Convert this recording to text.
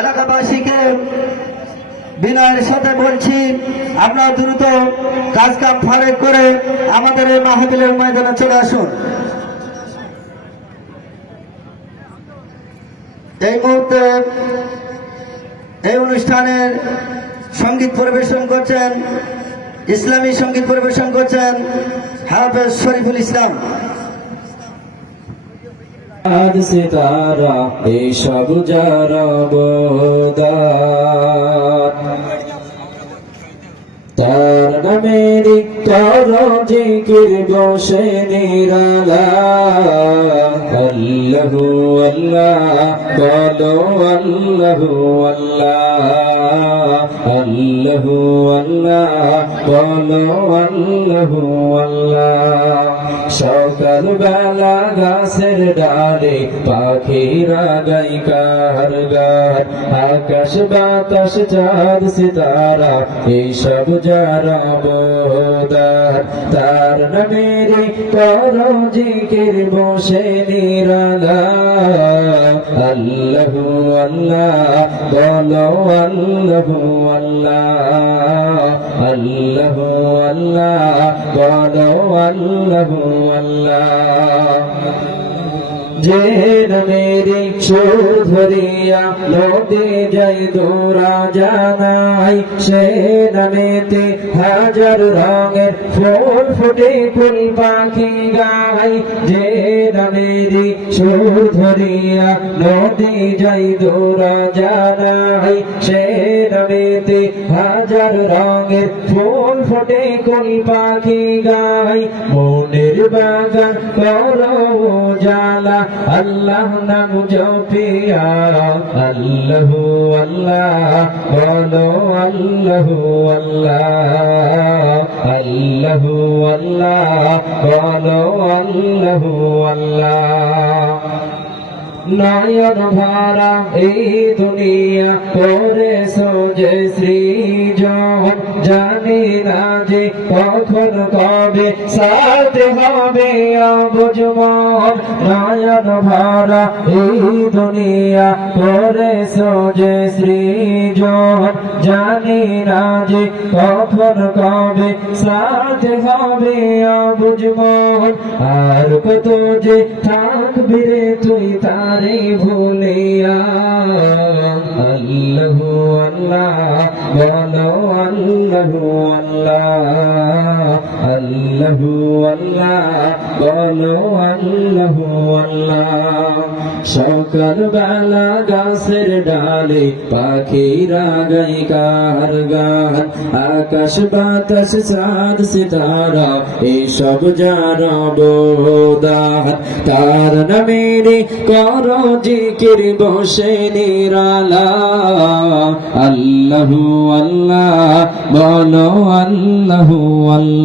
এলাকাবাসীকে বিনয়ের সাথে বলছি, আপনারা দ্রুত কাজ কাম ফারেক করে আমাদের এই মাহফিলের ময়দানে চলে আসুন। এই মুহূর্তে এই অনুষ্ঠানের সংগীত পরিবেশন করছেন, ইসলামী সংগীত পরিবেশন করছেন হাফেজ শরীফুল ইসলাম। আজ সিতারা এইসব যারা বোদার তার নামের কর জিকির বসে নিরালা আল্লাহ আল্লাহু আল্লাহ। বলো আল্লাহু। আল্লাহ সকাল বেলা গাছের ডালে, পাখিরা গাই কার গার আকাশ বাতাস, চাঁদ, সিতারা, এইসব যারা বোদার তার নামের কর জিকির বসে নিরালা। আল্লাহ বলো আল্লাহু আল্লাহ। আল্লাহু আল্লাহ বলো আল্লাহু আল্লাহ। যে মেরি সুর ধরিয়া লোতে যাই দৌড়া জানাই সে নামেতে হাজার রঙের ফুল ফুটে ফুল পাখি গাই যে নামেরি সুর ধরিয়া লোতে যাই দৌড়া জানাই সে নামেতে হাজার রঙের ফুল ফুটে কুল পাখি গাই মনের বাগান করো জালা আল্লাহ নাম জপিয়া আল্লাহু আল্লাহ, বলো আল্লাহু আল্লাহ আল্লাহু আল্লাহ, বলো আল্লাহু আল্লাহ। নয়ন ভারা এই দুনিয়া করে সোজে সৃজন জানি না যে কখন কবে সাথে হবে অবুজমন নয়ন ভারা এই দুনিয়া করে সোজে সৃজন। জানি না যে কখন কবে, সাথে হবে অবুজমন আর কত যে থাকবে তুই তারে ভুলিয়া। আল্লাহ আল্লাহু আল্লাহ বলো আল্লাহু আল্লাহ। সকাল বেলা গাছের ডালে পাখিরা গাই কার গান। আকাশ বাতাস, চাঁদ, সিতারা এইসব যারা বোদার তার নামের কর জিকির, বসে নিরালা। আল্লাহু আল্লাহ, বলো আল্লাহু।